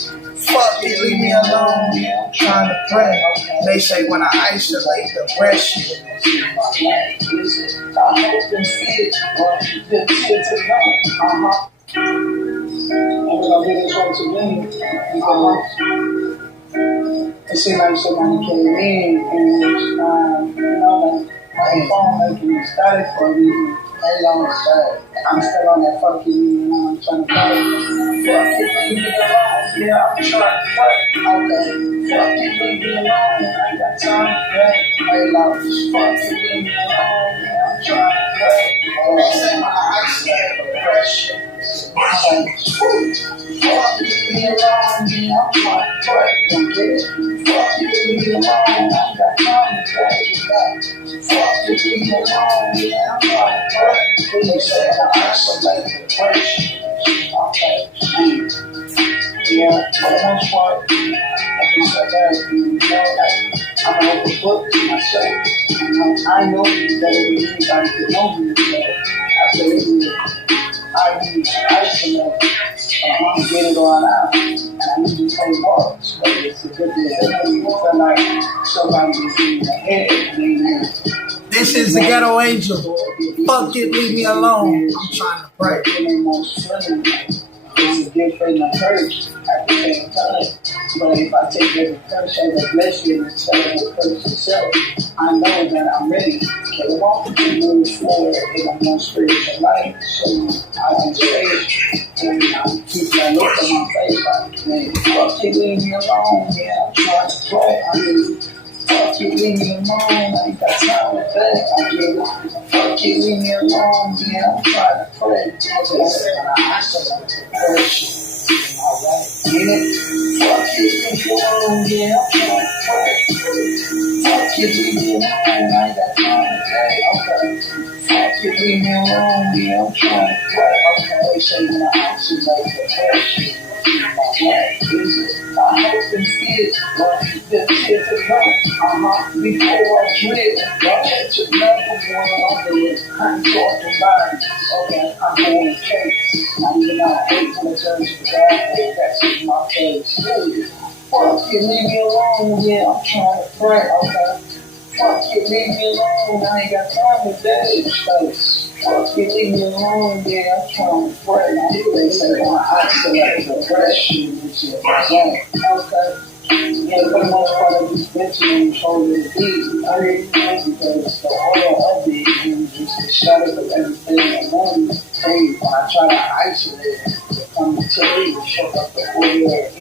Fuck it, leave me alone. Yeah, I'm trying to pray. They say when I isolate, the rest you. I hope and see it. The tears to come. And we're gonna get this one to because it seemed like somebody came in and it was, like my phone making static for a reason. Maybe I'm upset. I'm still on that fucking I'm trying to play. Fuck it, leave me alone. Yeah, I'm trying to play. Okay. Fuck it, leave me alone. I ain't got time to play. Hey, love, fuck it, leave me alone. Yeah, I'm trying to play. Say when I isolate, the rest you. Fuck it, leave me alone. Yeah, I'm trying to play. Don't get it. Fuck it, leave me alone. I ain't got time to play. Fuck it, leave me alone. Yeah, I'm trying to play. Please say I isolate the person. Okay, yeah, for the most part, I can say that, like, I'm an open book to myself. I know you better than anybody to know me, so I say, I need to isolate. I'm get it all out, and I need to play walks, but it's a good thing. You feel like somebody is in your head, and this is the Ghetto Angel. Fuck it, leave me alone. I'm trying to pray. It's a gift and a curse at the same time. But if I take every curse as a blessing instead of a curse itself, I know that I'm ready to walk and move forward in a more spiritual life. So I can say and I keep that look on my face like, man, fuck it, leave me alone. Yeah, I'm trying to pray. I mean, fuck you, leave me alone. I ain't got time to play. I get it. Fuck you, leave me alone. Yeah, I'm trying to pray. Because I isolate the person. Alright, get it? Fuck you, leave me alone. Yeah, I'm trying to pray. Fuck you, leave me alone. I ain't got time to play. Okay. Fuck you, leave me alone. Yeah, I'm trying to pray. Okay, they say when I isolate the person. I hope and see it, the tears to come. Before I dread, God to number one on the I'm talking about it. Okay, I'm going to case. I'm even out hate when the judge is bad. That's just my face. Fuck you, leave me alone. Yeah, I'm trying to pray. Okay. Fuck you, leave me alone. I ain't got time today. Fuck you, leave me alone. Yeah, I'm trying to pray. They say, well, I isolate depression, which is okay. Yeah, for the most part, of this bitch holding the beat. I really think because the oil of it and just the shadow of everything around me. Hey, when I try to isolate it, it comes to me to show up the oil.